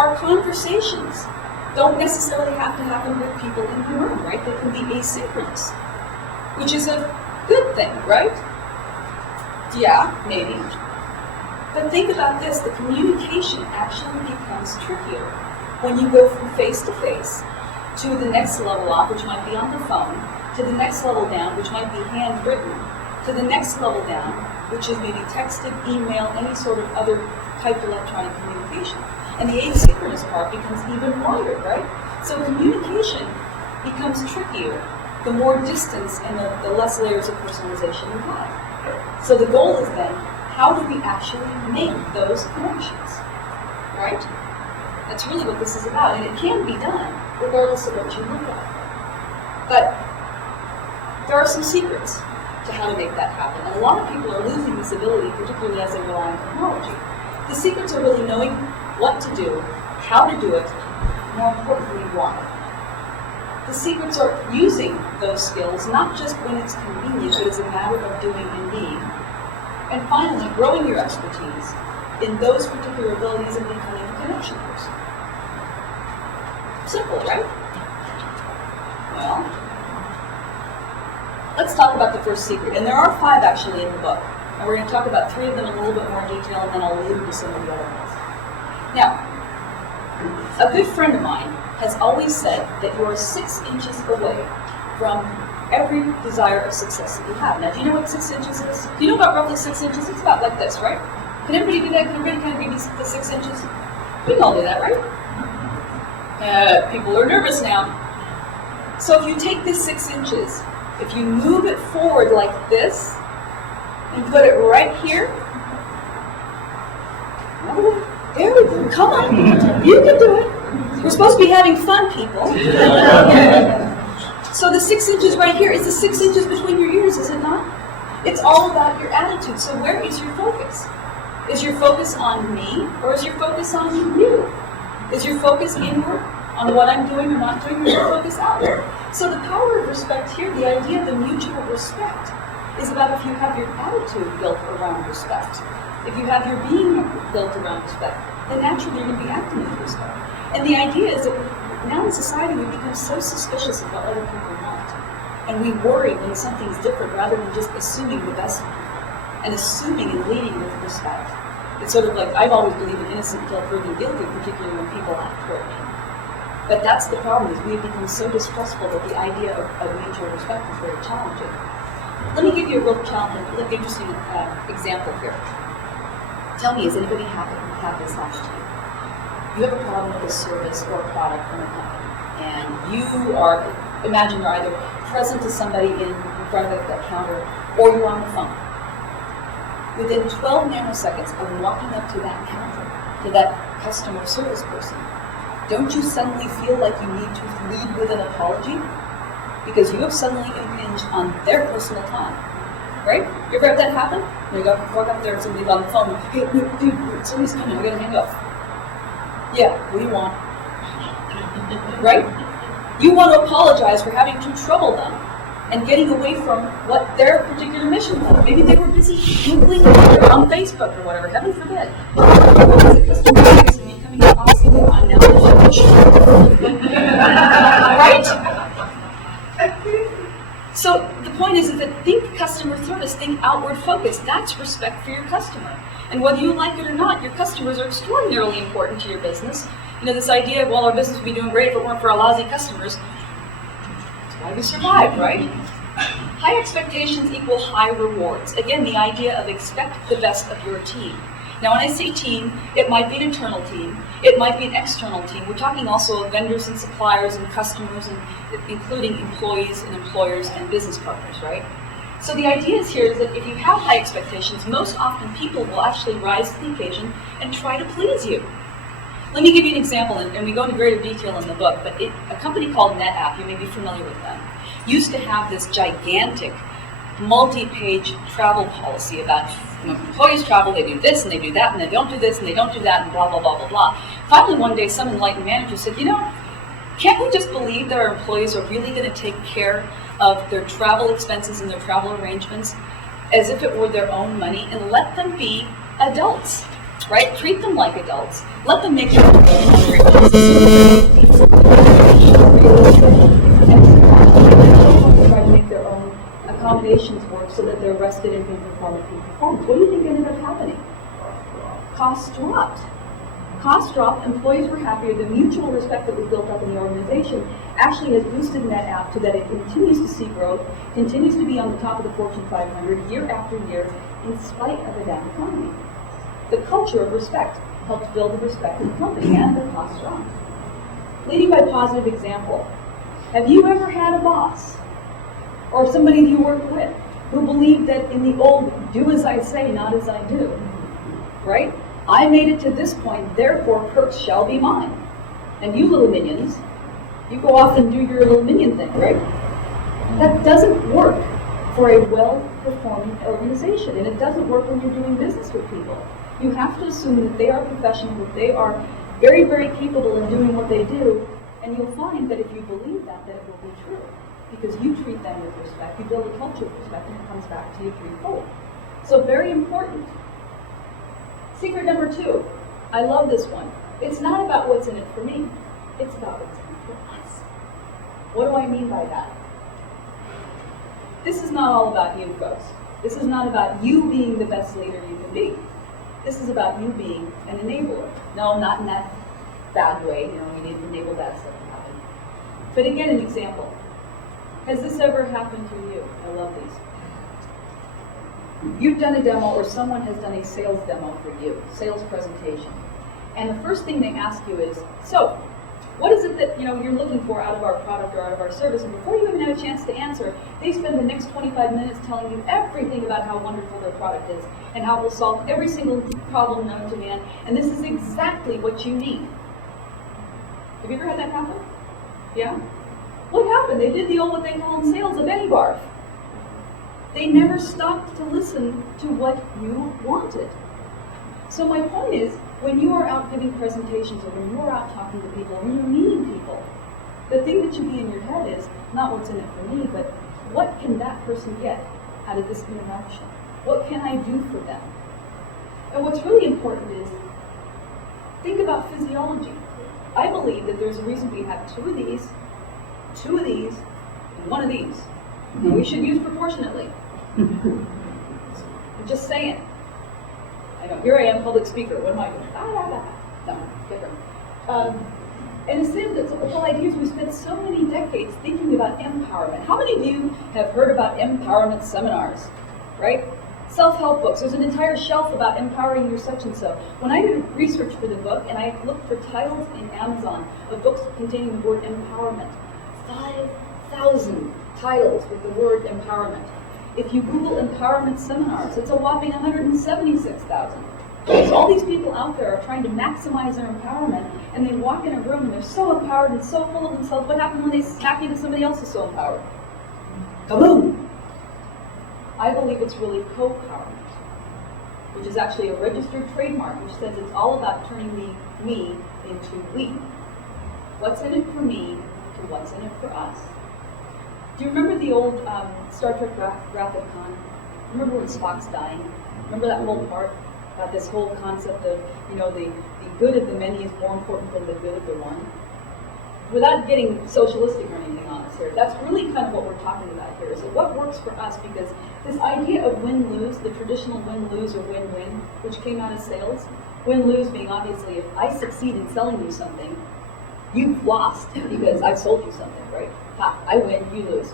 Our conversations don't necessarily have to happen with people in the room, right? They can be asynchronous, which is a good thing, right? Yeah, maybe. But think about this, the communication actually becomes trickier when you go from face-to-face to the next level up, which might be on the phone, to the next level down, which might be handwritten, to the next level down, which is maybe texted, email, any sort of other type of electronic communication. And the asynchronous part becomes even wider, right? So communication becomes trickier the more distance and the less layers of personalization you have. So the goal is then, how do we actually make those connections, right? That's really what this is about, and it can be done regardless of what you look at. But there are some secrets to how to make that happen, and a lot of people are losing this ability, particularly as they rely on technology. The secrets are really knowing what to do, how to do it, more importantly, why. The secrets are using those skills, not just when it's convenient, but as a matter of doing and being. And finally, growing your expertise in those particular abilities and becoming a connection person. Simple, right? Well, let's talk about the first secret. And there are 5 actually in the book. And we're going to talk about 3 of them in a little bit more detail, and then I'll allude to some of the other ones. Now, a good friend of mine has always said that you are 6 inches away from every desire of success that you have. Now, do you know what 6 inches is? Do you know about roughly 6 inches? It's about like this, right? Can everybody do that? Can everybody kind of give me the 6 inches? We can all do that, right? People are nervous now. So if you take this 6 inches, if you move it forward like this, and put it right here, there we go. Come on, you can do it. We're supposed to be having fun, people. So the 6 inches right here is the 6 inches between your ears, is it not? It's all about your attitude. So where is your focus? Is your focus on me, or is your focus on you? Is your focus inward on what I'm doing or not doing, or is your focus outward? So the power of respect here, the idea of the mutual respect, is about if you have your attitude built around respect, if you have your being built around respect, then naturally you're going to be acting with respect. And the idea is that now in society we become so suspicious of what other people want. And we worry when something's different rather than just assuming the best and assuming and leading with respect. It's sort of like, I've always believed in innocent until proven guilty, particularly when people act toward me. But that's the problem, is we've become so distrustful that the idea of mutual respect is very challenging. Let me give you a real challenging, interesting example here. Tell me, is anybody happy to have this happen to you? You have a problem with a service or a product from a company, and you are, imagine you're either present to somebody in front of a counter, or you're on the phone. Within 12 nanoseconds of walking up to that counter, to that customer service person, don't you suddenly feel like you need to lead with an apology? Because you have suddenly impinged on their personal time, right? You ever have that happen? You walk up there and somebody's on the phone, hey, dude, somebody's coming, I gotta hang up. Yeah, what do you want? Right? You want to apologize for having to trouble them and getting away from what their particular mission was. Maybe they were busy Googling on Facebook or whatever, heaven forbid. The customer service is becoming impossible. I'm now right? So the point is that think customer service, think outward focus. That's respect for your customer. And whether you like it or not, your customers are extraordinarily important to your business. You know, this idea of, well, our business would be doing great if it weren't for our lousy customers. That's why we survive, right? High expectations equal high rewards. Again, the idea of expect the best of your team. Now, when I say team, it might be an internal team. It might be an external team. We're talking also of vendors and suppliers and customers, and including employees and employers and business partners, right? So the idea is here is that if you have high expectations, most often people will actually rise to the occasion and try to please you. Let me give you an example, and we go into greater detail in the book, but a company called NetApp, you may be familiar with them, used to have this gigantic multi-page travel policy about when employees travel, they do this and they do that, and they don't do this and they don't do that, and blah, blah, blah, blah, blah. Finally, one day, some enlightened manager said, you know, can't we just believe that our employees are really going to take care of their travel expenses and their travel arrangements as if it were their own money, and let them be adults? right? Treat them like adults. Let them make their own try to make their own accommodations work so that they're rested and can perform at peak performance. What do you think ended up happening? Costs dropped. Costs dropped, employees were happier, the mutual respect that was built up in the organization actually has boosted NetApp to that it continues to see growth, continues to be on the top of the Fortune 500 year after year, in spite of a down economy. The culture of respect helped build the respect in the company, and the costs dropped. Leading by positive example. Have you ever had a boss, or somebody you worked with, who believed that in the old, do as I say, not as I do, right? I made it to this point, therefore perks shall be mine. And you little minions, you go off and do your little minion thing, right? That doesn't work for a well-performing organization, and it doesn't work when you're doing business with people. You have to assume that they are professional, that they are very, very capable in doing what they do, and you'll find that if you believe that it will be true. Because you treat them with respect, you build a culture of respect, and it comes back to you threefold. So very important. Secret number 2, I love this one. It's not about what's in it for me, it's about what's in it for us. What do I mean by that? This is not all about you, folks. This is not about you being the best leader you can be. This is about you being an enabler. No, not in that bad way. We need to enable that stuff to happen. But again, an example. Has this ever happened to you? I love these. You've done a demo, or someone has done a sales demo for you, sales presentation. And the first thing they ask you is, so, what is it that you're looking for out of our product or out of our service? And before you even have a chance to answer, they spend the next 25 minutes telling you everything about how wonderful their product is and how it will solve every single problem known to man. And this is exactly what you need. Have you ever had that happen? Yeah? What happened? They did the old, what they call in sales, a Benny barf. They never stopped to listen to what you wanted. So my point is, when you are out giving presentations, or when you are out talking to people, or when you're meeting people, the thing that should be in your head is not what's in it for me, but what can that person get out of this interaction? What can I do for them? And what's really important is, think about physiology. I believe that there's a reason we have 2 of these, and 1 of these. And we should use proportionately. I'm just saying. I know, here I am, public speaker. What am I doing? No, different. And the whole idea is we spent so many decades thinking about empowerment. How many of you have heard about empowerment seminars, right? Self-help books. There's an entire shelf about empowering your such and so. When I did research for the book, and I looked for titles in Amazon of books containing the word empowerment, 5,000 titles with the word empowerment. If you Google empowerment seminars, it's a whopping 176,000. So all these people out there are trying to maximize their empowerment, and they walk in a room and they're so empowered and so full of themselves. What happens when they smack into somebody else who's so empowered? Kaboom! I believe it's really co-powerment, which is actually a registered trademark, which says it's all about turning the me into we. What's in it for me to what's in it for us. Do you remember the old Star Trek Wrath of Khan? Remember when Spock's dying? Remember that whole part about this whole concept of, the good of the many is more important than the good of the one? Without getting socialistic or anything on us here, that's really kind of what we're talking about here. Is what works for us, because this idea of win-lose, the traditional win-lose or win-win, which came out of sales, win-lose being obviously if I succeed in selling you something, you've lost because I've sold you something, right? Ha, I win, you lose.